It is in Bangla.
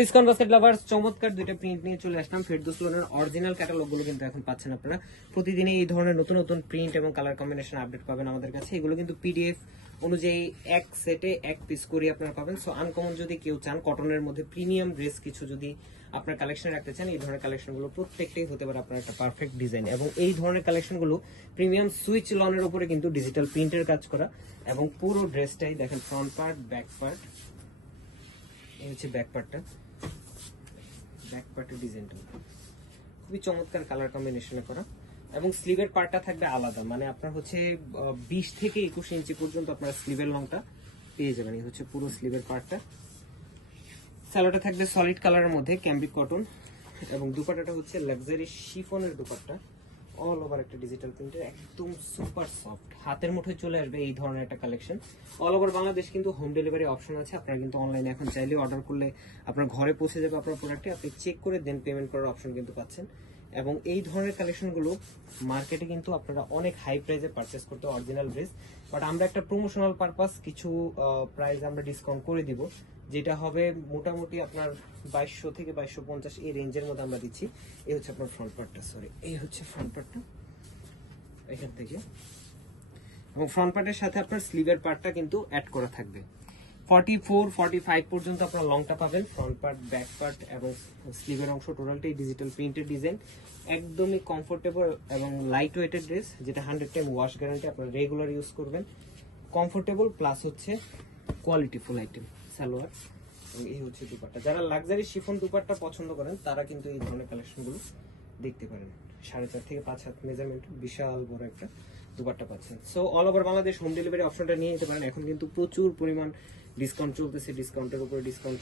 ডিসকাউন্ট বাস্কেট লাভার্স চমৎকার দুইটা প্রিন্ট নিয়ে চলে আসলাম। ফেরদৌস লোনের অরিজিনাল ক্যাটালগ গুলো কিন্তু এখন পাচ্ছেন আপনারা। প্রতিদিনই এই ধরনের নতুন নতুন প্রিন্ট এবং কালার কম্বিনেশন আপডেট পাবেন আমাদের কাছে। এগুলো কিন্তু পিডিএফ অনুযায়ী এক সেটে এক পিস করে আপনারা পাবেন। সো আনকমন যদি কেউ চান কটনের মধ্যে প্রিমিয়াম ড্রেস কিছু যদি আপনার কালেকশন রাখতে চান, এই ধরনের কালেকশন গুলো প্রত্যেকটাই হতে পারে আপনার একটা পারফেক্ট ডিজাইন। এবং এই ধরনের কালেকশন গুলো প্রিমিয়াম সুইচ লনের উপরে কিন্তু ডিজিটাল প্রিন্টের কাজ করা এবং পুরো ড্রেসটাই দেখেন ফ্রন্ট পার্ট ব্যাক পার্ট, এই হচ্ছে ব্যাক পার্টটা, ব্যাক পার্টের ডিজাইনটা খুবই চমৎকার কালার কম্বিনেশনে করা এবং স্লিভের পার্টটা থাকবে আলাদা, মানে আপনার হচ্ছে 20 থেকে 21 ইঞ্চি পর্যন্ত আপনার স্লিভের লংটা পেয়ে যাবেন। এই হচ্ছে পুরো স্লিভের পার্টটা। স্যালোটা থাকবে সলিড কালারের মধ্যে ক্যাম্ব্রিক কটন এবং দুপাট্টাটা হচ্ছে লাক্সারি শিফনের দুপাট্টা, অল ওভার একটা ডিজিটাল প্রিন্টের, একদম সুপার সফট, হাতের মুঠোয় চলে আসবে এই ধরনের একটা কালেকশন। অল ওভার বাংলাদেশ কিন্তু হোম ডেলিভারি অপশন আছে, আপনারা কিন্তু অনলাইনে এখন চাইলে অর্ডার করলে আপনার ঘরে পৌঁছে যাবে আপনার প্রোডাক্টে, আপনি চেক করে দেন পেমেন্ট করার অপশন কিন্তু পাচ্ছেন। এবং এই ধরনের কালেকশনগুলো মার্কেটে কিন্তু আপনারা অনেক হাই প্রাইসে পারচেস করতে অরিজিনাল ড্রেস, বাট আমরা একটা প্রমোশনাল পারপাস কিছু প্রাইস আমরা ডিসকাউন্ট করে দিব, যেটা হবে মোটামুটি আপনার 2200 থেকে 2250 এই রেঞ্জের মধ্যে আমরা দিচ্ছি। এই হচ্ছে আপনার ফ্রন্ট পার্টটা, সরি এই হচ্ছে ফ্রন্ট পার্টটা এখান থেকে, এবং ফ্রন্ট পার্টের সাথে আপনার স্লিভের পার্টটা কিন্তু অ্যাড করা থাকবে। 44-45 পর্যন্ত আপনার লংটা পাবেন। ফ্রন্ট পার্ট ব্যাক পার্ট এবং স্লিভের অংশ টোটালটাই ডিজিটাল প্রিন্টেড ডিজাইন, একদমই কমফোর্টেবল এবং লাইট ওয়েটেড ড্রেস, যেটা 100 টাইম ওয়াশ গ্যারান্টি, আপনারা রেগুলার ইউজ করবেন। কমফোর্টেবল প্লাস হচ্ছে কোয়ালিটিফুল আইটেম সালোয়ার। এই হচ্ছে দুপাট্টা, যারা লাক্সারি শিফন দুপাট্টা পছন্দ করেন তারা কিন্তু এই ধরনের কালেকশনগুলো দেখতে পারেন। 4.5 থেকে 5 হাত মেজারমেন্ট, বিশাল বড় একটা দুপাট্টা পাচ্ছেন। So all over Bangladesh home delivery অপশনটা নিয়ে নিতে পারেন। এখন কিন্তু প্রচুর পরিমাণ ডিসকাউন্ট চলতেছে, ডিসকাউন্টের উপরে ডিসকাউন্ট।